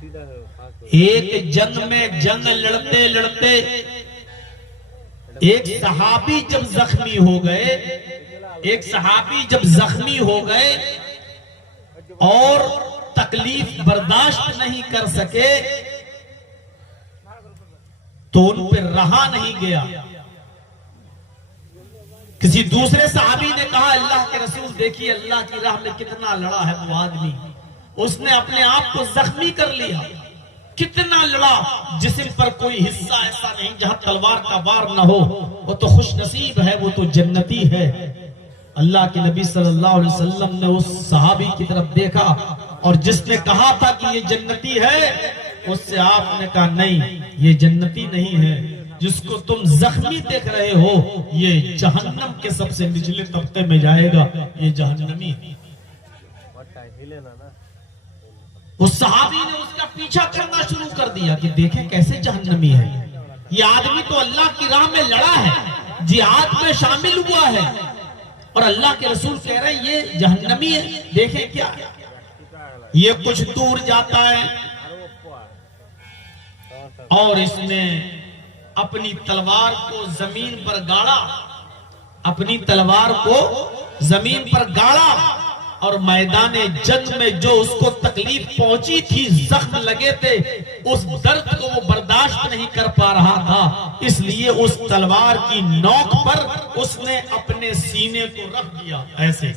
एक जंग में जंग लड़ते लड़ते एक सहाबी जब जख्मी हो गए और तकलीफ बर्दाश्त नहीं कर सके तो उन पर रहा नहीं गया। किसी दूसरे सहाबी ने कहा, अल्लाह के रसूल देखिए अल्लाह की राह में कितना लड़ा है वो आदमी, उसने अपने आप को जख्मी कर लिया, कितना लड़ा, जिस्म पर कोई हिस्सा ऐसा नहीं जहां तलवार का वार न हो, वो तो खुश नसीब है, वो तो जन्नती है। अल्लाह के नबी सल्लल्लाहु अलैहि वसल्लम ने उस सहाबी की तरफ देखा और जिसने कहा था कि ये जन्नती है, उससे आपने कहा नहीं ये जन्नती नहीं है, जिसको तुम जख्मी देख रहे हो ये जहन्नम के सबसे निचले तबके में जाएगा, ये जहन्नमी है। उस सहाबी ने उसका पीछा करना शुरू कर दिया कि देखें कैसे जहन्नमी है, ये आदमी तो अल्लाह की राह में लड़ा है, जिहाद में शामिल हुआ है और अल्लाह के रसूल कह रहे हैं ये जहन्नमी है। देखें क्या, ये कुछ दूर जाता है और इसने अपनी तलवार को जमीन पर गाड़ा, अपनी तलवार को जमीन पर गाड़ा और मैदाने जंग में जो उसको तकलीफ पहुंची थी, जख्म लगे थे, उस दर्द को वो बर्दाश्त नहीं कर पा रहा था, इसलिए उस तलवार की नोक पर उसने अपने सीने को रख दिया, ऐसे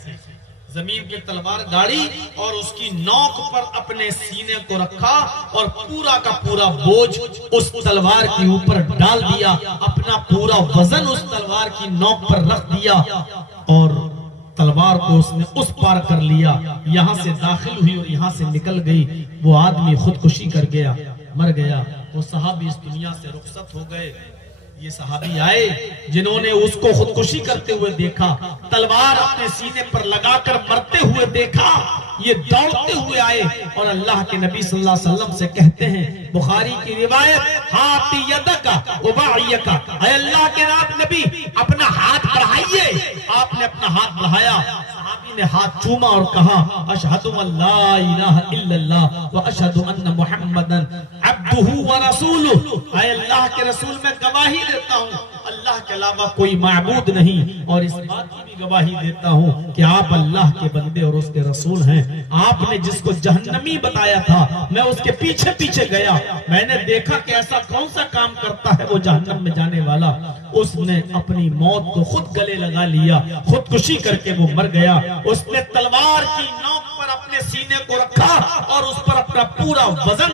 जमीन पे तलवार गाड़ी और उसकी नोक पर अपने सीने को रखा और पूरा का पूरा बोझ उस तलवार के ऊपर डाल दिया, अपना पूरा वजन उस तलवार की नोक पर रख दिया और तलवार को उसने उस पार कर लिया, यहां से दाखिल हुई और यहां से निकल गई। वो आदमी खुदकुशी कर गया, मर गया। वो सहाबी इस दुनिया से रुखसत हो गए। ये सहाबी आए जिन्होंने उसको खुदकुशी करते हुए देखा, तलवार अपने सीने पर लगाकर मरते हुए देखा, ये दौड़ते हुए आए और अल्लाह के नबी सल्लल्लाहु अलैहि वसल्लम से कहते हैं, बुखारी की रिवायत, हाथ यदका उबायका, अल्लाह के नबी अपना हाथ बढ़ाइए। आपने अपना हाथ बढ़ाया, सहाबी ने हाथ चूमा और कहा, अशहदु अल्ला इलाहा इल्लल्लाह व अशहदु अन्न मुहम्मदन अब्दुहु व रसूलुहु, अल्लाह के रसूल मैं गवाही देता हूँ अल्लाह के अलावा कोई माबूद नहीं, और इस बात की भी गवाही देता हूँ कि आप अल्लाह के बंदे और उसके रसूल हैं। आपने जिसको जहन्नमी बताया था, मैं उसके पीछे पीछे गया, मैंने देखा कि ऐसा कौन सा काम करता है वो जहन्नम में जाने वाला। उसने अपनी मौत को खुद गले लगा लिया, खुदकुशी करके वो मर गया। उसने तलवार की नोक पर अपने सीने को रखा और उस पर अपना पूरा वजन